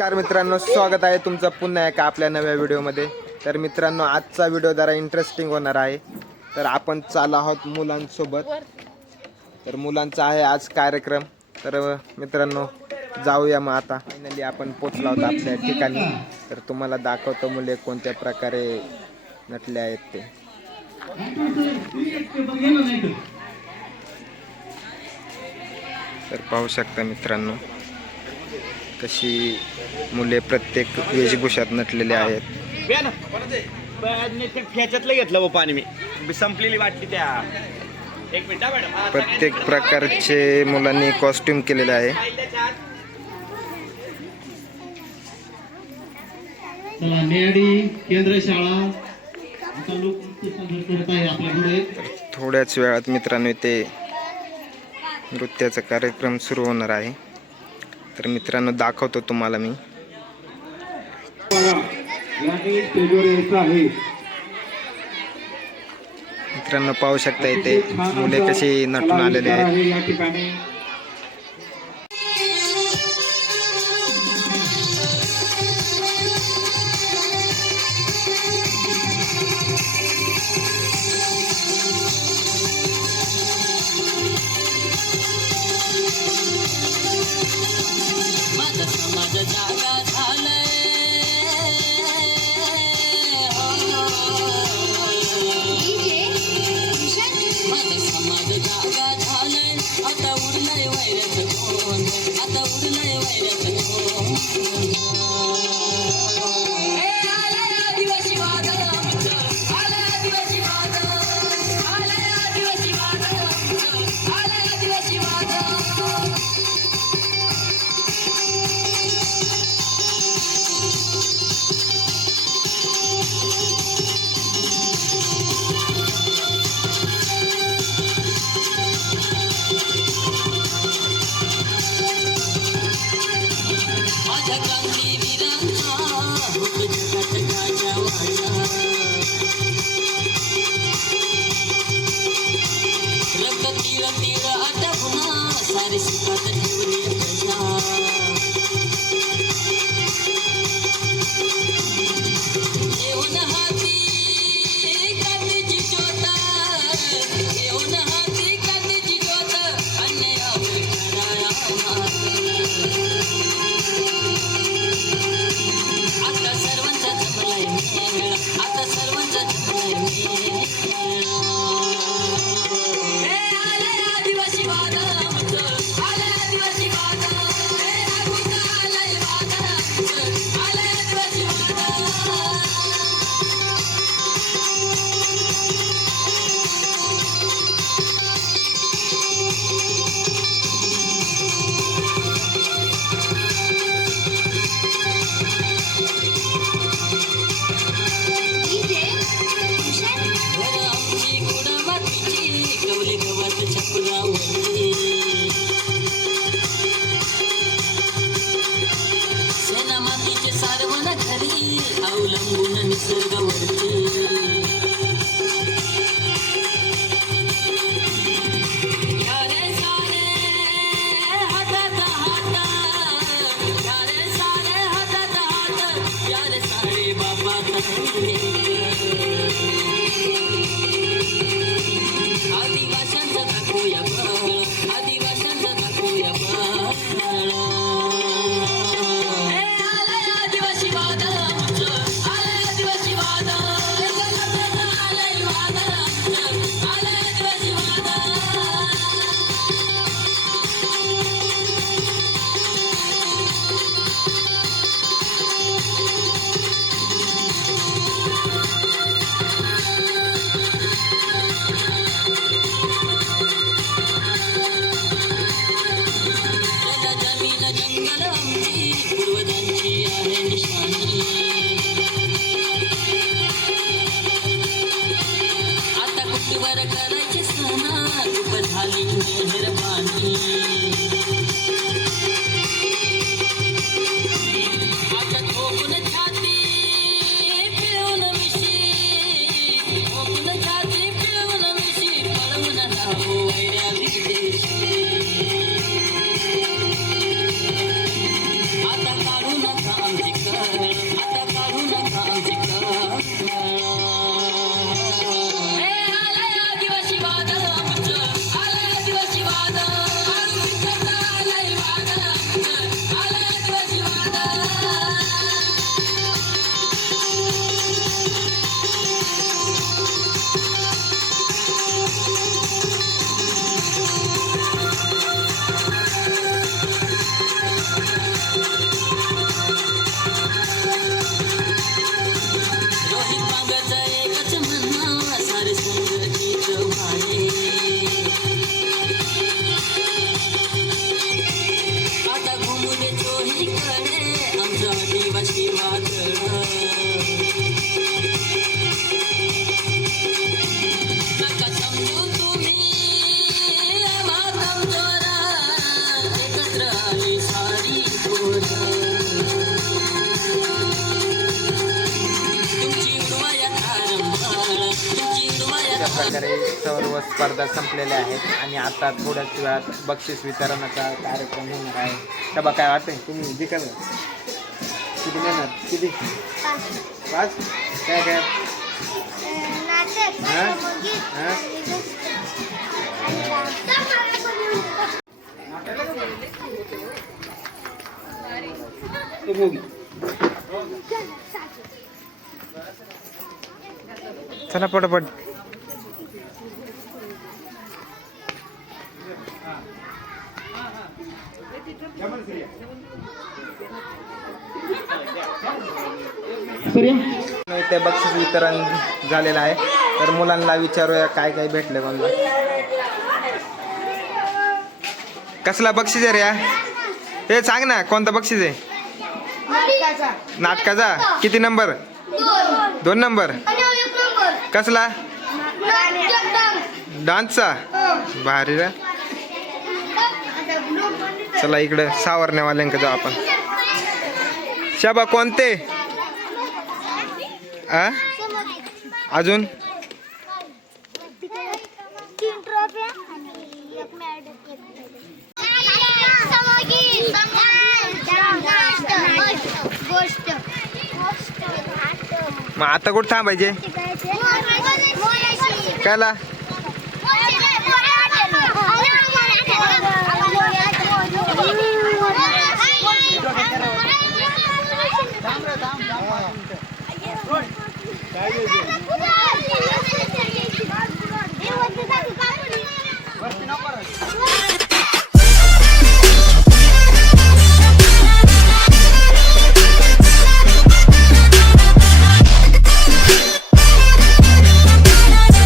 नमस्कार मित्रांनो स्वागत आहे तुमचं पुन्हा एका आपल्या नव्या व्हिडिओमध्ये. तर मित्रांनो आजचा व्हिडिओ जरा इंटरेस्टिंग होणार आहे. तर आपण चालू आहोत मुलांसोबत. तर मुलांचा आहे आज कार्यक्रम. तर मित्रांनो जाऊया मग आता. फायनली आपण पोचलो आहोत आपल्या ठिकाणी. तर तुम्हाला दाखवतो मुले कोणत्या प्रकारे नटले आहेत ते. तर पाहू शकता मित्रांनो. कशी मुले प्रत्येक वेशभूषात नटलेले आहेत? ह्याच्यातलं घेतलं बा पाणी मी. संपलेली वाटली त्या. एक मिनिट हा मॅडम. हा, प्रत्येक प्रकारचे मुलांनी कॉस्ट्युम केलेले आहे. चला नेडी केंद्र शाळा आता लोक नृत्य सादर करत आहे आपल्याकडे थोड्याच वेळात मित्रांनो इथे नृत्याचा कार्यक्रम सुरू होणार आहे. तर मित्रांनो दाखवतो तुम्हाला मी. मित्रांनो पाहू शकता इथे मुले कशी नटून आलेले आहेत. good day. स्पर्धा संपलेल्या आहेत आणि आता थोड्याच वेळात बक्षीस वितरणाचा कार्यक्रम होणार आहे. का काय वाटतंय? तुम्ही जिकल किती नेणार किती? पाच? काय काय? हा? हा? चला पटापट. इथे बक्षीस वितरण झालेलं आहे. तर मुलांना विचारूया काय काय भेटले कोणला कसला बक्षीस आहे रे हा? हे सांग ना कोणता बक्षीस आहे? नाटकाचा. किती नंबर? दोन नंबर. कसला? डान्सचा? भारी रे. चला इकडे सावरण्यावाल्यांकडे जाऊ आपण. शाबा कोणते? आ? अजून? मग आता कुठं थांबायचे? कायला काय